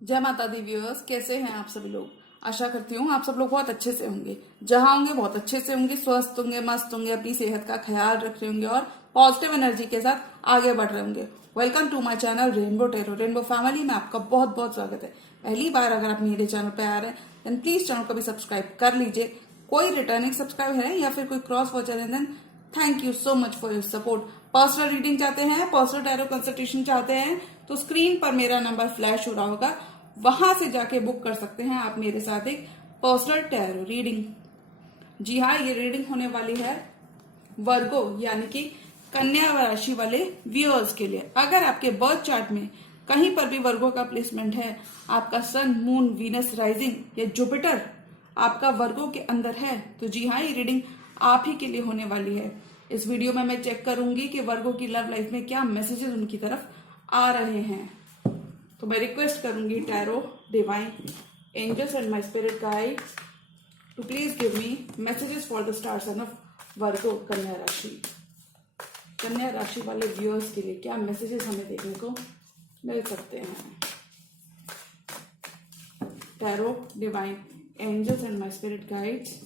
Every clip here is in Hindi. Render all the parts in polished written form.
जय माता दी व्यूअर्स, कैसे हैं आप सभी लोग। आशा करती हूँ आप सब लोग बहुत अच्छे से होंगे। जहां होंगे बहुत अच्छे से होंगे, स्वस्थ होंगे, मस्त होंगे, अपनी सेहत का ख्याल रख रहे होंगे और पॉजिटिव एनर्जी के साथ आगे बढ़ रहे होंगे। Welcome to my channel rainbow tarot. Rainbow family में आपका बहुत बहुत स्वागत है। पहली बार अगर आप मेरे चैनल पे आ रहे हैं देन प्लीज चैनल को भी सब्सक्राइब कर लीजिए। कोई रिटर्निंग सब्सक्राइब है या फिर कोई क्रॉस वॉचर है then thank you so much for your support. Personal reading चाहते हैं, पर्सनल टैरो कंसल्टेशन चाहते हैं तो स्क्रीन पर मेरा नंबर फ्लैश हो रहा होगा, वहां से जाके बुक कर सकते हैं आप मेरे साथ एक पर्सनल टैरो रीडिंग। जी हाँ, ये रीडिंग होने वाली है वर्गो यानी कि कन्या राशि वाले व्यूअर्स के लिए। अगर आपके बर्थ चार्ट में कहीं पर भी वर्गो का प्लेसमेंट है, आपका सन, मून, वीनस, राइजिंग या जुपिटर आपका वर्गो के अंदर है, तो जी हाँ, ये रीडिंग आप ही के लिए होने वाली है। इस वीडियो में मैं चेक करूंगी कि वर्गो की लव लाइफ में क्या मैसेजेस उनकी तरफ आ रहे हैं। तो मैं रिक्वेस्ट करूंगी tarot, divine angels and my spirit guide to please give me messages for the star sun of Virgo कन्या राशि। कन्या राशि वाले व्यूअर्स के लिए क्या मैसेजेस हमें देखने को मिल सकते हैं। Tarot, divine angels and my spirit guides,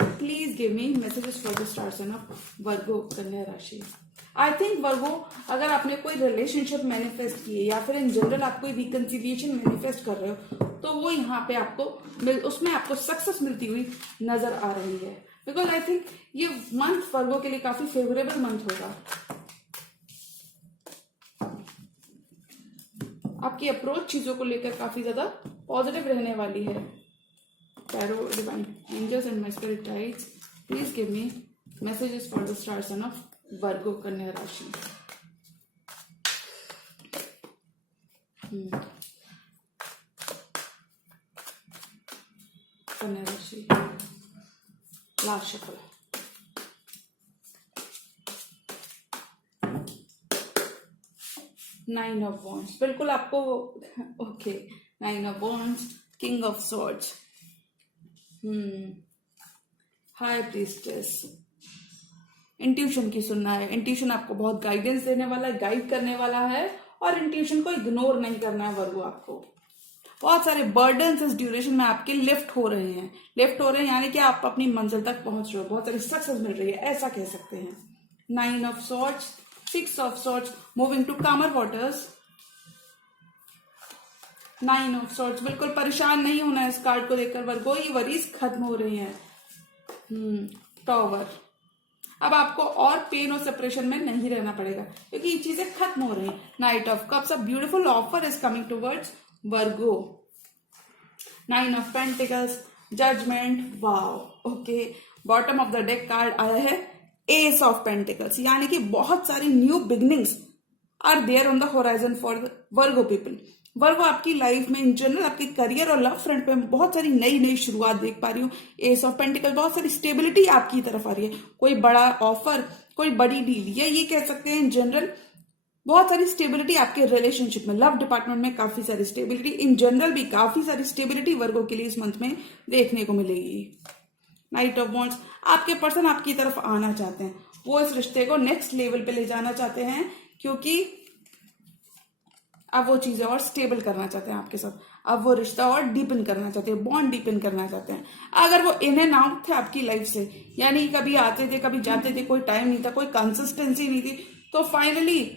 please give me messages for the star sun of Virgo कन्या राशि। आई थिंक वर्गो, अगर आपने कोई रिलेशनशिप मैनिफेस्ट किए या फिर इन जनरल आप कोई रिकंसिलिएशन मैनिफेस्ट कर रहे हो तो वो यहाँ पे आपको उसमें आपको सक्सेस मिलती हुई नजर आ रही है। बिकॉज आई थिंक ये मंथ वर्गो के लिए काफी फेवरेबल मंथ होगा। आपकी अप्रोच चीजों को लेकर काफी ज्यादा पॉजिटिव रहने वाली है। Tarot, divine angels and my spirit guides, please give me messages for the star sun of Virgo कन्या राशि। कन्या राशि last shuffle. Nine of wands, बिल्कुल आपको okay. Nine of wands, king of swords, high priestess. Intuition की सुनना है। इंट्यूशन आपको बहुत गाइडेंस देने वाला है, गाइड करने वाला है और इंट्यूशन को इग्नोर नहीं करना है वर्गो। आपको बहुत सारे बर्डन्स इस ड्यूरेशन में आपके लिफ्ट हो रहे हैं। लिफ्ट हो रहे हैं यानी कि आप अपनी मंजिल तक पहुंच रहे हो, बहुत सारी सक्सेस मिल रही है, ऐसा कह सकते हैं। Nine of swords, six of swords, moving to calmer waters. Nine of swords, बिल्कुल परेशान नहीं होना है इस कार्ड को देखकर वर्गो, ये वरीज खत्म हो रही हैं। टॉवर, अब आपको और पेन और सेपरेशन में नहीं रहना पड़ेगा क्योंकि ये चीजें खत्म हो रही हैं। Knight of cups, a beautiful offer is coming towards Virgo. Nine of pentacles, judgment, wow. Okay, bottom of the deck card आया है एस ऑफ पेंटिकल्स, यानी कि बहुत सारी new beginnings are there on the horizon for Virgo people. Virgo आपकी लाइफ में इन जनरल आपके करियर और लव फ्रंट पे बहुत सारी नई नई शुरुआत देख पा रही हूँ। एस ऑफ पेंटिकल, बहुत सारी स्टेबिलिटी आपकी तरफ आ रही है। कोई बड़ा ऑफर, कोई बड़ी डील, या ये कह सकते हैं इन जनरल बहुत सारी स्टेबिलिटी आपके रिलेशनशिप में, लव डिपार्टमेंट में काफी सारी स्टेबिलिटी, इन जनरल भी काफी सारी स्टेबिलिटी वर्गो के लिए इस मंथ में देखने को मिलेगी। नाइट ऑफ वॉन्ड्स, आपके पर्सन आपकी तरफ आना चाहते हैं, वो इस रिश्ते को नेक्स्ट लेवल पे ले जाना चाहते हैं क्योंकि अब वो चीजें और स्टेबल करना चाहते हैं आपके साथ। अब वो रिश्ता और डीपन करना चाहते हैं, बॉन्ड डीपन करना चाहते हैं। अगर वो इन एंड आउट थे आपकी लाइफ से, यानी कभी आते थे कभी जाते थे, कोई टाइम नहीं था, कोई कंसिस्टेंसी नहीं थी, तो फाइनली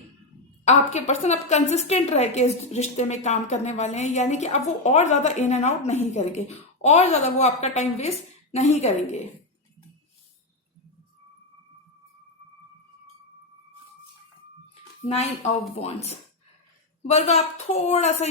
आपके पर्सन अब कंसिस्टेंट रह के इस रिश्ते में काम करने वाले हैं। यानी कि अब वो और ज्यादा इन एंड आउट नहीं करेंगे, और ज्यादा वो आपका टाइम वेस्ट नहीं करेंगे। नाइन ऑफ वॉन्ड्स, वर्गो आप थोड़ा सा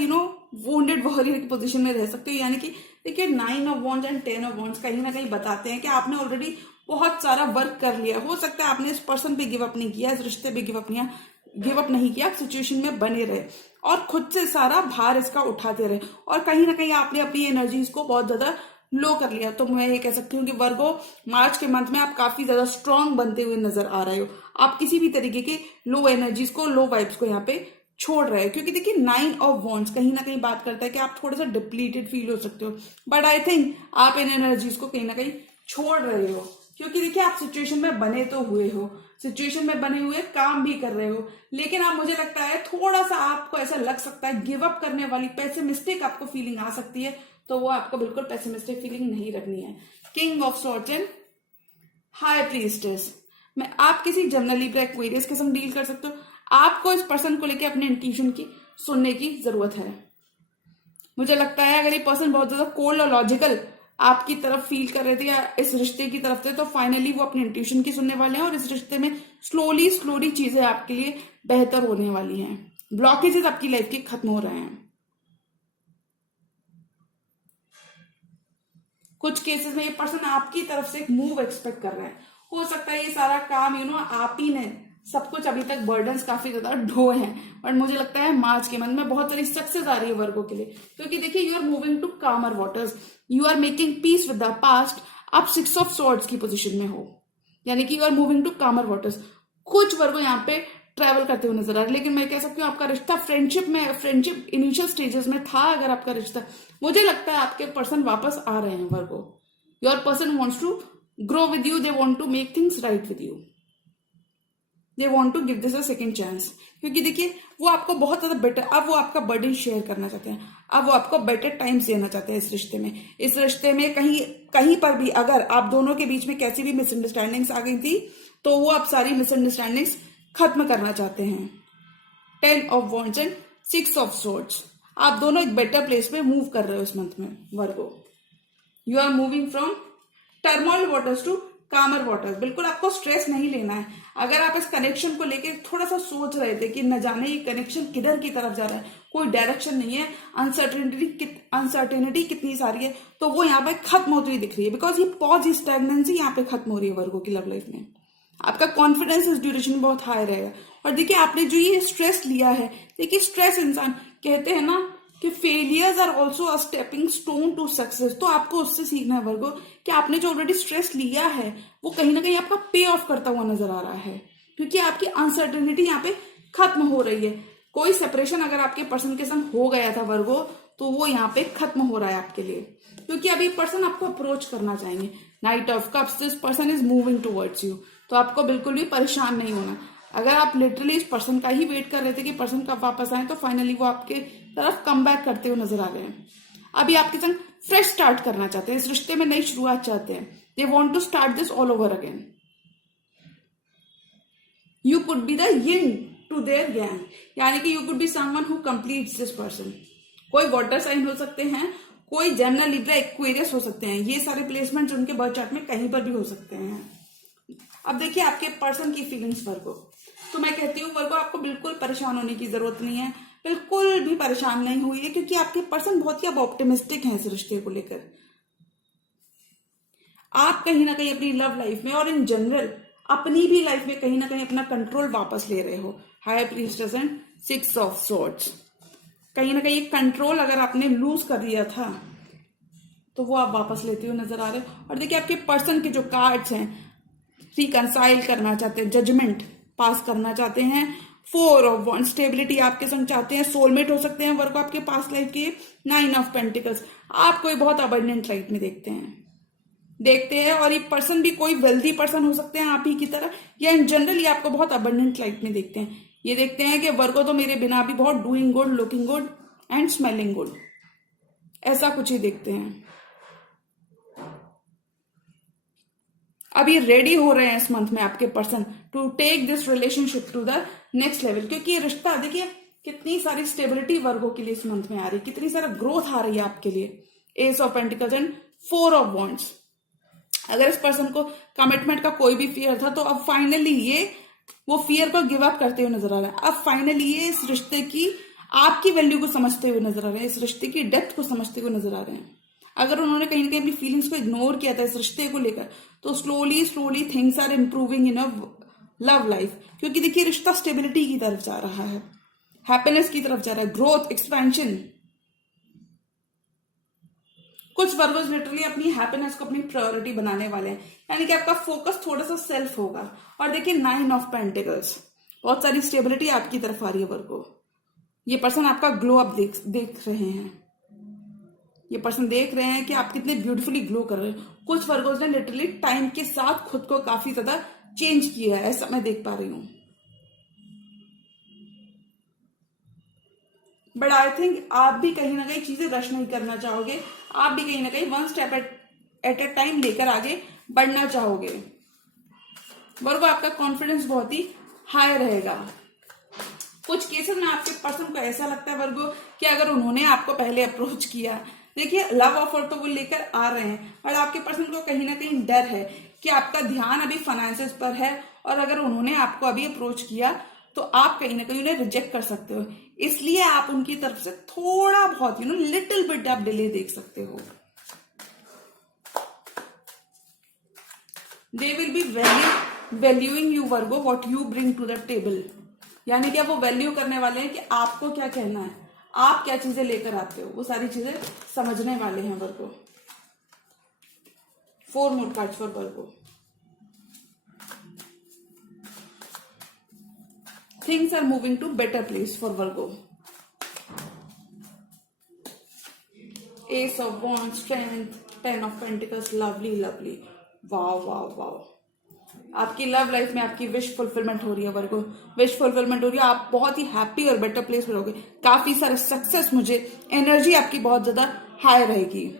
वोंडेड वॉरियर की पोजीशन में रह सकते हो। यानी कि देखिए, nine of wands and ten of wands कहीं ना कहीं बताते हैं कि आपने ऑलरेडी बहुत सारा वर्क कर लिया। हो सकता है आपने इस पर्सन पे गिव अप नहीं किया, इस रिश्ते पे गिव अप नहीं किया, सिचुएशन में बने रहे और खुद से सारा भार इसका उठाते रहे और कहीं ना कहीं आपने अपनी एनर्जीज को बहुत ज्यादा लो कर लिया। तो मैं ये कह सकती हूँ कि वर्गो, मार्च के मंथ में आप काफी ज्यादा स्ट्रांग बनते हुए नजर आ रहे हो। आप किसी भी तरीके की लो एनर्जीज को, लो वाइब्स को यहाँ पे छोड़ रहे हो क्योंकि देखिए, नाइन ऑफ वॉन्ड्स कहीं ना कहीं बात करता है कि आप थोड़ा सा डिप्लीटेड फील हो सकते हो, बट आई थिंक आप इन एनर्जीज को कहीं ना कहीं छोड़ रहे हो क्योंकि देखिए आप सिचुएशन में बने तो हुए हो, सिचुएशन में बने हुए काम भी कर रहे हो, लेकिन आप, मुझे लगता है थोड़ा सा आपको ऐसा लग सकता है गिव अप करने वाली पेसिमिस्टिक आपको फीलिंग आ सकती है, तो वो आपको बिल्कुल पेसिमिस्टिक फीलिंग नहीं रखनी है। King of swords and high priestess में आप किसी जनरली एक्वेरियस के संग डील कर सकते हो। आपको इस पर्सन को लेकर अपने इंट्यूशन की सुनने की जरूरत है। मुझे लगता है अगर ये पर्सन बहुत ज्यादा कोल्ड और लॉजिकल आपकी तरफ फील कर रहे थे या इस रिश्ते की तरफ थे, तो फाइनली वो अपने इंट्यूशन की सुनने वाले हैं और इस रिश्ते में स्लोली स्लोली चीजें आपके लिए बेहतर होने वाली हैं। ब्लॉकेजेस आपकी लाइफ के खत्म हो रहे हैं। कुछ केसेस में ये पर्सन आपकी तरफ से एक मूव एक्सपेक्ट कर रहा है। हो सकता है ये सारा काम आप ही ने सब कुछ, अभी तक बर्डन्स काफी ज्यादा ढोए हैं, बट मुझे लगता है मार्च के मंथ में बहुत सारी सक्सेस आ रही है वर्गों के लिए, क्योंकि देखिए you are moving to calmer waters, you are making peace with the past. आप 6 ऑफ सॉर्ड्स की पोजीशन में हो, यानी कि you are moving to calmer waters. कुछ वर्गो यहाँ पे ट्रेवल करते हुए नजर आ रहे हैं, लेकिन मैं कह सकती हूँ आपका रिश्ता फ्रेंडशिप इनिशियल स्टेजेस में था। अगर आपका रिश्ता, मुझे लगता है आपके पर्सन वापस आ रहे हैं Virgo. Your person wants to grow with you, they want to make things right with you, they want to give this a second chance. क्योंकि देखिए वो आपको बहुत ज्यादा बेटर, अब वो आपका बर्डन शेयर करना चाहते हैं, अब वो आपको बेटर टाइम्स देना चाहते हैं इस रिश्ते में। इस रिश्ते में कहीं पर भी अगर आप दोनों के बीच में कैसी भी मिसअंडरस्टैंडिंग्स आ गई थी, तो वो आप सारी मिसअंडरस्टैंडिंग्स खत्म करना चाहते हैं। 10 of wands and 6 of swords, आप दोनों एक बेटर प्लेस में मूव कर रहे हो इस मंथ में Virgo. You are moving from turmoil waters to calmer waters. बिल्कुल आपको स्ट्रेस नहीं लेना है। अगर आप इस कनेक्शन को लेके थोड़ा सा सोच रहे थे कि न जाने ये कनेक्शन किधर की तरफ जा रहा है, कोई डायरेक्शन नहीं है, अनसर्टेनिटी कितनी सारी है, तो वो यहाँ पे खत्म होती हुई दिख रही है। बिकॉज ये पॉज स्टैग्नेंसी यहाँ पे खत्म हो रही है वर्गो की लव लाइफ में। आपका कॉन्फिडेंस इस ड्यूरेशन में बहुत हाई रहेगा। और देखिए आपने जो ये स्ट्रेस लिया है, देखिए स्ट्रेस, इंसान कहते हैं ना कि failures are also a stepping stone to success. तो आपको उससे सीखना है वर्गो कि आपने जो ऑलरेडी स्ट्रेस लिया है वो कहीं ना कहीं आपका पे ऑफ करता हुआ नजर आ रहा है, क्योंकि आपकी अनसर्टेनिटी यहाँ पे खत्म हो रही है। कोई सेपरेशन अगर आपके पर्सन के संग हो गया था वर्गो, तो वो यहाँ पे खत्म हो रहा है आपके लिए, क्योंकि अभी पर्सन आपको अप्रोच करना चाहेंगे। Night of cups, this person is moving towards you. तो आपको बिल्कुल भी परेशान नहीं होना। अगर आप लिटरली इस पर्सन का ही वेट कर रहे थे कि पर्सन कब वापस आए, तो फाइनली वो आपके तरफ कम बैक करते हुए नजर आ रहे हैं। अभी आपके संग फ्रेश स्टार्ट करना चाहते हैं, इस रिश्ते में नई शुरुआत चाहते हैं। They want to start this all over again. You could be the yin to their yang, यानी कि you could be someone who completes this person. कोई वाटर साइन हो सकते हैं, कोई जेमिनी, लिब्रा, एक्वेरियस हो सकते हैं। ये सारे प्लेसमेंट उनके बर्थ चार्ट में कहीं पर भी हो सकते हैं। अब देखिए आपके पर्सन की फीलिंग्स वर्गो, तो मैं कहती हूँ वर्गो आपको बिल्कुल परेशान होने की जरूरत नहीं है, बिल्कुल भी परेशान नहीं हुई है, क्योंकि आपके पर्सन बहुत ही अब ऑप्टिमिस्टिक हैं इस रिश्ते को लेकर। आप कहीं ना कहीं अपनी लव लाइफ में और इन जनरल अपनी भी लाइफ में कहीं ना कहीं अपना कंट्रोल वापस ले रहे हो। High priestess and 6 of swords, कहीं ना कहीं कंट्रोल अगर आपने लूज कर लिया था, तो वो आप वापस लेते हुए नजर आ रहे हो। और देखिए आपके पर्सन के जो कार्ड्स हैं, रिकंसाइल करना चाहते हैं, जजमेंट पास करना चाहते हैं, 4 ऑफ वॉन्ड, स्टेबिलिटी आपके संग चाहते हैं, सोलमेट हो सकते हैं वर्क आपके पास लाइफ के। 9 ऑफ पेंटिकल्स, आप कोई बहुत अबंडेंट लाइफ में देखते हैं और ये पर्सन भी कोई वेल्दी पर्सन हो सकते हैं आप ही की तरह, या इन जनरल ये आपको बहुत अबंडेंट लाइफ में देखते हैं। ये देखते हैं कि वर्गो तो मेरे बिना भी बहुत doing good, looking good and smelling good, ऐसा कुछ ही देखते हैं। अब ये रेडी हो रहे हैं इस मंथ में आपके person to take this relationship to the next level, क्योंकि ये रिश्ता देखिए कितनी सारी स्टेबिलिटी वर्गो के लिए इस मंथ में आ रही है, कितनी सारा ग्रोथ आ रही है आपके लिए। S of pentacles and 4 of wands. अगर इस पर्सन को कमिटमेंट का कोई भी फियर था, तो अब फाइनली ये वो फियर को गिव अप करते हुए नजर आ रहा है। अब फाइनली ये इस रिश्ते की आपकी वैल्यू को समझते हुए नजर आ रहे हैं, इस रिश्ते की डेप्थ को समझते हुए नजर आ रहे हैं। अगर उन्होंने कहीं ना कहीं अपनी फीलिंग्स को इग्नोर किया था इस रिश्ते को लेकर, तो slowly things are improving in a love life, क्योंकि देखिए रिश्ता स्टेबिलिटी की तरफ जा रहा है, हैप्पीनेस की तरफ जा रहा है, ग्रोथ, एक्सपेंशन। कुछ वर्गोस लिटरली अपनी हैप्पीनेस को अपनी प्रायोरिटी बनाने वाले हैं, यानी कि आपका फोकस थोड़ा सा सेल्फ होगा। और देखिए 9 ऑफ पेंटिकल्स, बहुत सारी स्टेबिलिटी आपकी तरफ आ रही है वर्गो। ये पर्सन आपका ग्लो अप देख रहे हैं। ये पर्सन देख रहे हैं कि आप कितने ब्यूटीफुली ग्लो कर रहे हो। कुछ वर्गोज ने लिटरली टाइम के साथ खुद को काफी ज्यादा चेंज किया है, ऐसा मैं देख पा रही हूं। बट आई थिंक आप भी कहीं ना कहीं चीजें रश नहीं करना चाहोगे, आप भी कहीं ना कहीं one step at A time लेकर आगे बढ़ना चाहोगे। वर्गो आपका कॉन्फिडेंस बहुत ही हाई रहेगा। कुछ केसेस में आपके पर्सन को ऐसा लगता है वर्गो कि अगर उन्होंने आपको पहले अप्रोच किया, देखिए लव ऑफर तो वो लेकर आ रहे हैं, और आपके पर्सन को कहीं ना कहीं डर है कि आपका ध्यान अभी फाइनेंसेस पर है, और अगर उन्होंने आपको अभी अप्रोच किया तो आप कहीं ना कहीं उन्हें रिजेक्ट कर सकते हो। इसलिए आप उनकी तरफ से थोड़ा बहुत लिटिल बिट आप डिले देख सकते हो। They will be valuing you Virgo what you bring to the table, यानी कि अब वो वैल्यू करने वाले हैं कि आपको क्या कहना है, आप क्या चीजें लेकर आते हो, वो सारी चीजें समझने वाले हैं वर्गो। 4 more cards for Virgo. Things are moving to better place for Virgo. Ace of Wands, Strength, 10 of Pentacles, lovely, lovely. Wow wow wow. आपकी लव लाइफ में आपकी विश फुलफिलमेंट हो रही है वर्गो, विश फुलफिलमेंट हो रही है। आप बहुत ही हैप्पी और बेटर प्लेस में रहोगे, काफी सारे सक्सेस, मुझे एनर्जी आपकी बहुत ज्यादा हाई रहेगी।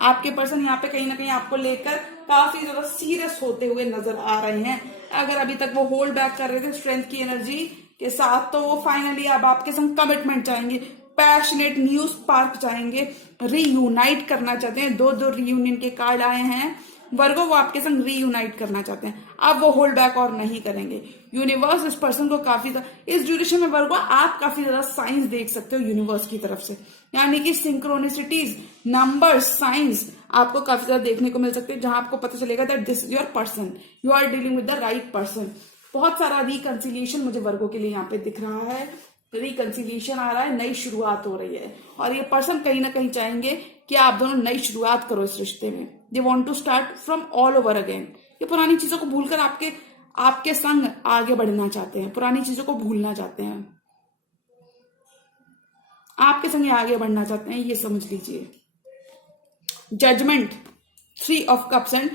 आपके पर्सन यहाँ पे कहीं ना कहीं आपको लेकर काफी ज्यादा सीरियस होते हुए नजर आ रहे हैं। अगर अभी तक वो होल्ड बैक कर रहे थे स्ट्रेंथ की एनर्जी के साथ, तो वो फाइनली अब आपके संग कमिटमेंट चाहेंगे, पैशनेट न्यू स्पार्क चाहेंगे, रीयूनाइट करना चाहते हैं। 2 रीयूनियन के कार्ड आए हैं वर्गो, वो आपके संग रीयूनाइट करना चाहते हैं। अब वो होल्ड बैक और नहीं करेंगे। यूनिवर्स इस पर्सन को काफी इस ड्यूरेशन में वर्गो आप काफी ज्यादा साइंस देख सकते हो यूनिवर्स की तरफ से, यानी कि सिंक्रोनिसिटीज, नंबर्स, साइंस आपको काफी ज्यादा देखने को मिल सकते हैं, जहां आपको पता चलेगा that this is your person, you are dealing with the right person. बहुत सारा रिकंसिलिएशन मुझे वर्गो के लिए यहाँ पे दिख रहा है, रिकंसिलिएशन आ रहा है, नई शुरुआत हो रही है, और ये पर्सन कहीं ना कहीं चाहेंगे कि आप दोनों नई शुरुआत करो इस रिश्ते में। They want to start from all over again. ये पुरानी चीजों को भूलकर आपके संग आगे बढ़ना चाहते हैं, पुरानी चीजों को भूलना चाहते हैं, आपके संग आगे बढ़ना चाहते हैं, ये समझ लीजिए। Judgement, 3 of cups and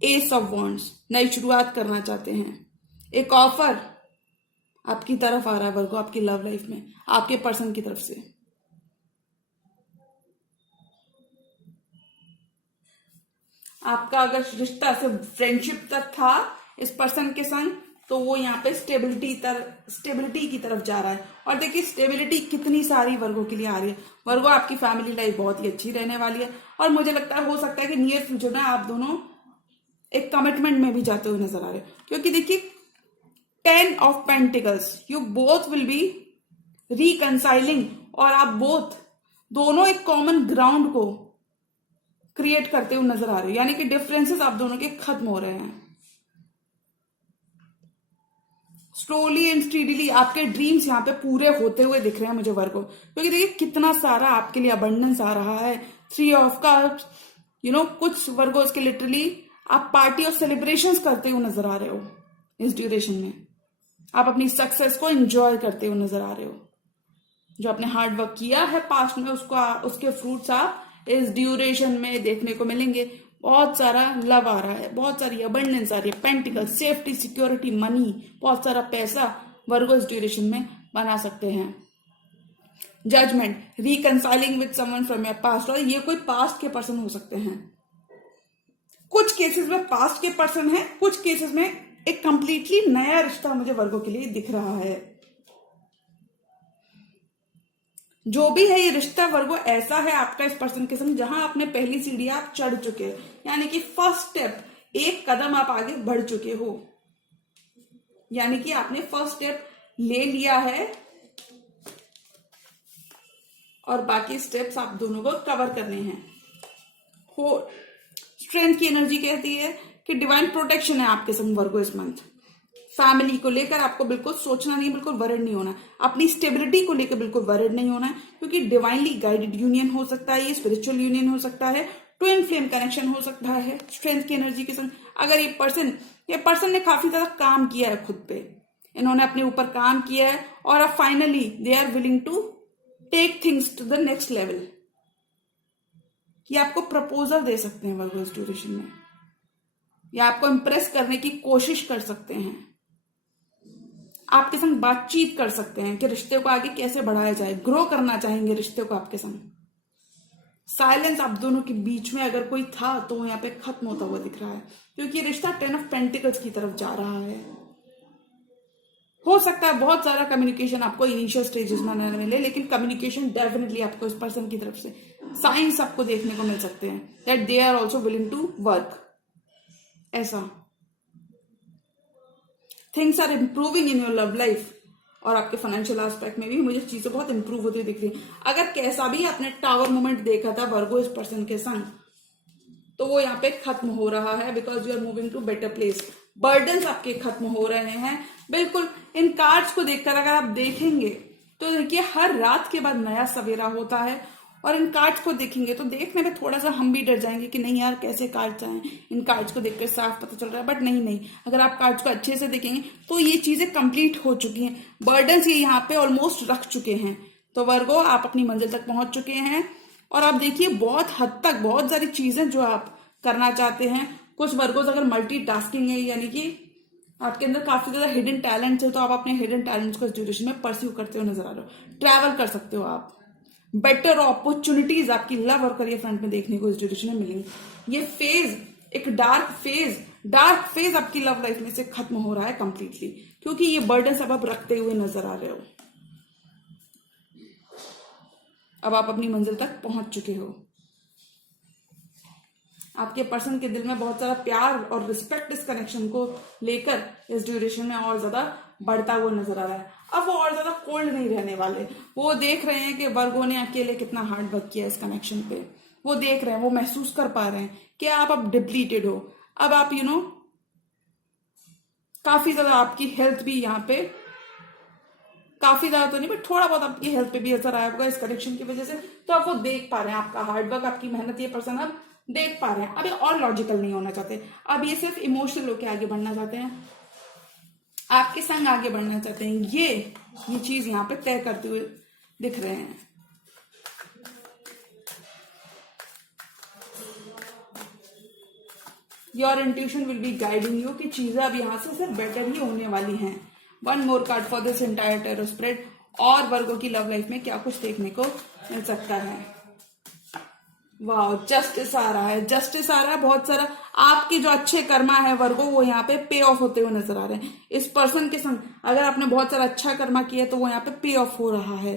ace of wands, नई शुरुआत करना चाहते हैं। एक ऑफर आपकी तरफ आ रहा है वर्गो, आपकी लव लाइफ में आपके पर्सन की तरफ से। आपका अगर रिश्ता सिर्फ फ्रेंडशिप तक था इस पर्सन के संग, तो वो यहाँ पे स्टेबिलिटी की तरफ जा रहा है। और देखिए स्टेबिलिटी कितनी सारी वर्गो के लिए आ रही है। वर्गो आपकी फैमिली लाइफ बहुत ही अच्छी रहने वाली है, और मुझे लगता है हो सकता है कि नियर फ्यूचर में आप दोनों एक कमिटमेंट में भी जाते हुए नजर आ रहे हो, क्योंकि देखिए 10 of pentacles, you both will be reconciling, और आप दोनों एक कॉमन ग्राउंड को क्रिएट करते हुए नजर आ रहे हो, यानी कि डिफरेंसेस आप दोनों के खत्म हो रहे हैं। स्लोली एंड स्टीडीली आपके ड्रीम्स यहाँ पे पूरे होते हुए दिख रहे हैं मुझे वर्गो, क्योंकि देखिए कितना सारा आपके लिए अबंडेंस आ रहा है। 3 ऑफ कप्स, कुछ वर्गो इसके लिटरली आप पार्टी और सेलिब्रेशंस करते हुए नजर आ रहे हो इस ड्यूरेशन में। आप अपनी सक्सेस को एंजॉय करते हुए नजर आ रहे हो। जो आपने हार्ड वर्क किया है पास्ट में, उसके फ्रूट्स आप इस ड्यूरेशन में देखने को मिलेंगे। बहुत सारा लव आ रहा है, बहुत सारी अबंडेंस आ रही है, पेंटिकल, सेफ्टी, सिक्योरिटी, मनी, बहुत सारा पैसा वर्गो इस ड्यूरेशन में बना सकते हैं। Judgement, reconciling with someone from your past, और ये कोई पास्ट के पर्सन हो सकते हैं। कुछ केसेस में पास्ट के पर्सन है, कुछ केसेस में एक कंप्लीटली नया रिश्ता मुझे वर्गो के लिए दिख रहा है। जो भी है ये रिश्ता वर्गो ऐसा है आपका इस पर्सन के संग, जहां आपने पहली सीढ़ी आप चढ़ चुके हैं, यानी कि फर्स्ट स्टेप, एक कदम आप आगे बढ़ चुके हो, यानी कि आपने फर्स्ट स्टेप ले लिया है, और बाकी स्टेप्स आप दोनों को कवर करने हैं। हो स्ट्रेंथ की एनर्जी कहती है कि डिवाइन प्रोटेक्शन है आपके संग वर्गो इस मंथ। फैमिली को लेकर आपको बिल्कुल सोचना नहीं, बिल्कुल वरिड नहीं होना। अपनी स्टेबिलिटी को लेकर बिल्कुल वरिड नहीं होना है, क्योंकि डिवाइनली गाइडेड यूनियन हो सकता है, ये स्पिरिचुअल यूनियन हो सकता है, ट्विन फ्लेम कनेक्शन हो सकता है स्ट्रेंथ की एनर्जी के संग। अगर ये पर्सन ने काफी ज्यादा काम किया है खुद पे, इन्होंने अपने ऊपर काम किया है, और अब finally they are willing to take things to the next level. ये आपको प्रपोजल दे सकते हैं वर्गो इस ड्यूरेशन में, या आपको इंप्रेस करने की कोशिश कर सकते हैं, आपके संग बातचीत कर सकते हैं कि रिश्ते को आगे कैसे बढ़ाया जाए, ग्रो करना चाहेंगे रिश्ते को आपके संग। साइलेंस आप दोनों के बीच में अगर कोई था तो यहाँ पे खत्म होता हुआ दिख रहा है, क्योंकि रिश्ता 10 ऑफ पेंटिकल्स की तरफ जा रहा है। हो सकता है बहुत सारा कम्युनिकेशन आपको इनिशियल स्टेजेस में न मिले, लेकिन कम्युनिकेशन डेफिनेटली आपको इस पर्सन की तरफ से साइंस आपको देखने को मिल सकते हैं that they are also willing to work. ऐसा things are improving in your love life, और आपके फाइनेंशियल एस्पेक्ट में भी मुझे चीजें बहुत इंप्रूव होती दिख रही है। अगर कैसा भी आपने टावर मोमेंट देखा था वर्गो इस पर्सन के संग, तो वो यहाँ पे खत्म हो रहा है, because you are moving to better place. Burdens आपके खत्म हो रहे हैं। बिल्कुल इन कार्ड्स को देखकर अगर आप देखेंगे तो देखिए हर रात के बाद नया सवेरा होता है, और इन कार्ड्स को देखेंगे तो देखने में थोड़ा सा हम भी डर जाएंगे कि नहीं यार कैसे कार्ड्स आए, इन कार्ड्स को देखकर साफ पता चल रहा है, बट नहीं, अगर आप कार्ड्स को अच्छे से देखेंगे तो ये चीजें कंप्लीट हो चुकी हैं। बर्डन्स ये यहाँ पे ऑलमोस्ट रख चुके हैं, तो वर्गो आप अपनी मंजिल तक पहुंच चुके हैं। और आप देखिए बहुत हद तक बहुत सारी चीजें जो आप करना चाहते हैं। कुछ वर्गोस अगर मल्टीटास्किंग है, यानी कि आपके अंदर काफी ज्यादा हिडन टैलेंट्स है, तो आप अपने हिडन टैलेंट्स को इस ड्यूरेशन में परस्यू करते हुए नजर आ रहे हो। ट्रैवल कर सकते हो आप, बेटर अपॉर्चुनिटीज आपकी लव और करियर फ्रंट में देखने को इस ड्यूरेशन में मिलेंगी। ये फेज एक डार्क फेज आपकी लव लाइफ में से खत्म हो रहा है कंप्लीटली, क्योंकि ये बर्डन सब आप रखते हुए नजर आ रहे हो। अब आप अपनी मंजिल तक पहुंच चुके हो। आपके पर्सन के दिल में बहुत सारा प्यार और रिस्पेक्ट इस कनेक्शन को लेकर इस ड्यूरेशन में और ज्यादा बढ़ता हुआ नजर आ रहा है। अब वो और ज्यादा कोल्ड नहीं रहने वाले। वो देख रहे हैं कि वर्गो ने अकेले कितना हार्ड वर्क किया इस कनेक्शन पे। वो देख रहे हैं, वो महसूस कर पा रहे हैं कि आप अब डिप्लीटेड हो। अब आप काफी ज्यादा आपकी हेल्थ भी यहाँ पे, काफी ज्यादा तो नहीं बट थोड़ा बहुत आपकी हेल्थ पे भी असर आया होगा इस कनेक्शन की वजह से। तो आप वो देख पा रहे हैं आपका हार्डवर्क, आपकी मेहनत, ये पर्सन अब देख पा रहे हैं। अब ये और लॉजिकल नहीं होना चाहते, अब ये सिर्फ इमोशनल होकर आगे बढ़ना चाहते हैं, आपके संग आगे बढ़ना चाहते हैं। ये चीज यहाँ पे तय करते हुए दिख रहे हैं। Your intuition will be guiding you कि चीजें अब यहाँ से सिर्फ बेटर ही होने वाली हैं। One more card for this entire tarot spread. और वर्गो की लव लाइफ में क्या कुछ देखने को मिल सकता है। वाह, जस्टिस आ रहा है, जस्टिस आ रहा है बहुत सारा। आपके जो अच्छे कर्मा है वर्गो, वो यहाँ पे पे ऑफ होते हुए नजर आ रहे हैं। इस पर्सन के संग अगर आपने बहुत सारा अच्छा कर्मा किया तो वो यहाँ पे पे ऑफ हो रहा है।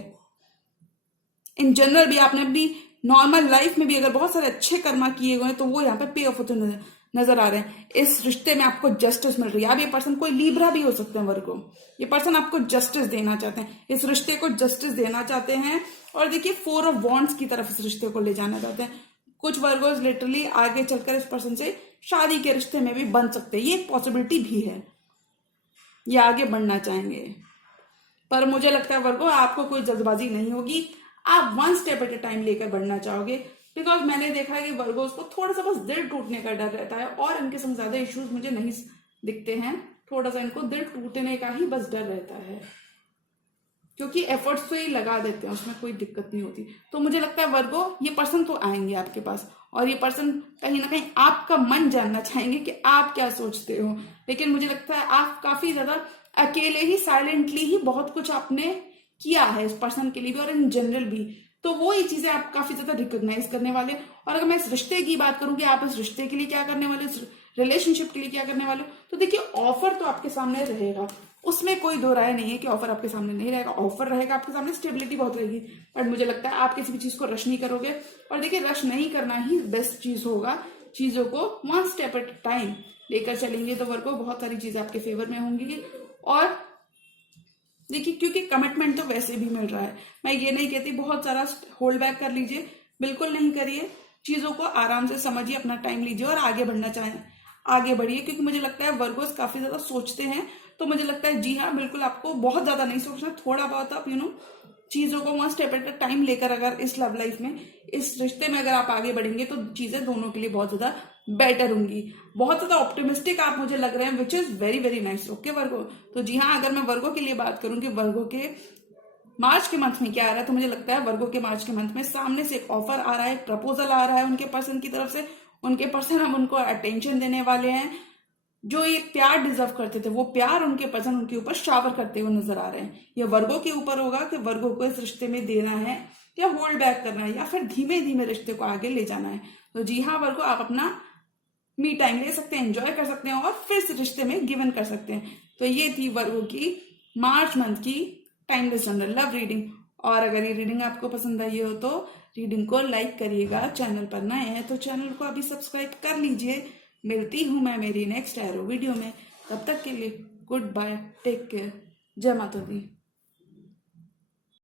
इन जनरल भी आपने अपनी नॉर्मल लाइफ में भी अगर बहुत सारे अच्छे कर्मा किए हुए हैं तो वो यहाँ पे पे ऑफ होते हुए नजर आ रहे हैं। इस रिश्ते में आपको जस्टिस मिल रही है। अब ये पर्सन कोई लीब्रा भी हो सकते हैं वर्गो, ये पर्सन आपको जस्टिस देना चाहते हैं, इस रिश्ते को जस्टिस देना चाहते हैं। और देखिए 4 ऑफ वॉन्ड्स की तरफ इस रिश्ते को ले जाना चाहते हैं। कुछ वर्गोस लिटरली आगे चलकर इस पर्सन से शादी के रिश्ते में भी बन सकते हैं, ये एक पॉसिबिलिटी भी है। ये आगे बढ़ना चाहेंगे, पर मुझे लगता है वर्गो आपको कोई जल्दबाजी नहीं होगी। आप 1 स्टेप एट ए टाइम लेकर बढ़ना चाहोगे, बिकॉज मैंने देखा है कि वर्गोस को थोड़ा सा बस दिल टूटने का डर रहता है, और इनके संग ज्यादा इश्यूज मुझे नहीं दिखते हैं। थोड़ा सा इनको दिल टूटने का ही बस डर रहता है, क्योंकि एफर्ट्स तो ये लगा देते हैं, उसमें कोई दिक्कत नहीं होती। तो मुझे लगता है वर्गो ये पर्सन तो आएंगे आपके पास, और ये पर्सन कहीं ना कहीं आपका मन जानना चाहेंगे कि आप क्या सोचते हो। लेकिन मुझे लगता है आप काफी ज्यादा अकेले ही साइलेंटली ही बहुत कुछ आपने किया है इस पर्सन के लिए भी और इन जनरल भी, तो वो ये चीजें आप काफी ज्यादा रिकॉग्नाइज करने वाले। और अगर मैं इस रिश्ते की बात करूं कि आप इस रिश्ते के लिए क्या करने वाले, इस रिलेशनशिप के लिए क्या करने वाले, तो देखिए ऑफर तो आपके सामने रहेगा, उसमें कोई दो राय नहीं है कि ऑफर आपके सामने नहीं रहेगा। ऑफर रहेगा आपके सामने, स्टेबिलिटी बहुत रहेगी, बट मुझे लगता है आप किसी भी चीज को रश नहीं करोगे। और देखिए रश नहीं करना ही बेस्ट चीज होगा, चीजों को 1 स्टेप एट टाइम लेकर चलेंगे तो वर्गो बहुत सारी चीजें आपके फेवर में होंगी। और देखिए क्योंकि कमिटमेंट तो वैसे भी मिल रहा है, मैं ये नहीं कहती बहुत सारा होल्ड बैक कर लीजिए, बिल्कुल नहीं करिए। चीजों को आराम से समझिए, अपना टाइम लीजिए और आगे बढ़ना चाहें आगे बढ़िए, क्योंकि मुझे लगता है वर्गोस काफी ज्यादा सोचते हैं। तो मुझे लगता है जी हाँ, बिल्कुल आपको बहुत ज्यादा नहीं सोचना, थोड़ा बहुत आप चीजों को 1 स्टेप एट अ टाइम लेकर अगर इस लव लाइफ में, इस रिश्ते में अगर आप आगे बढ़ेंगे तो चीजें दोनों के लिए बहुत ज्यादा बेटर होंगी। बहुत ज्यादा ऑप्टिमिस्टिक आप मुझे लग रहे हैं, which is very very nice. Okay Virgo, तो जी हाँ, अगर मैं वर्गो के लिए बात करूं कि वर्गो के मार्च के मंथ में क्या आ रहा है, तो मुझे लगता है वर्गो के मार्च के मंथ में सामने से एक ऑफर आ रहा है, एक प्रपोजल आ रहा है उनके पर्सन की तरफ से। उनके पर्सन अब उनको अटेंशन देने वाले हैं, जो ये प्यार डिजर्व करते थे वो प्यार उनके पर्सन उनके ऊपर शावर करते हुए नजर आ रहे हैं। ये वर्गो के ऊपर होगा कि वर्गो को इस रिश्ते में देना है या होल्ड बैक करना है या फिर धीमे धीमे रिश्ते को आगे ले जाना है। तो जी हाँ वर्गो, आप अपना मी टाइम ले सकते हैं, एंजॉय कर सकते हैं और फिर इस रिश्ते में गिवन कर सकते हैं। तो ये थी वर्गो की मार्च मंथ की टाइमलेस जनरल लव रीडिंग। और अगर ये रीडिंग आपको पसंद आई हो तो रीडिंग को लाइक करिएगा, चैनल पर नए हैं तो चैनल को अभी सब्सक्राइब कर लीजिए। मिलती हूं मैं मेरी नेक्स्ट एरो वीडियो में, तब तक के लिए गुड बाय, टेक केयर, जय माता दी।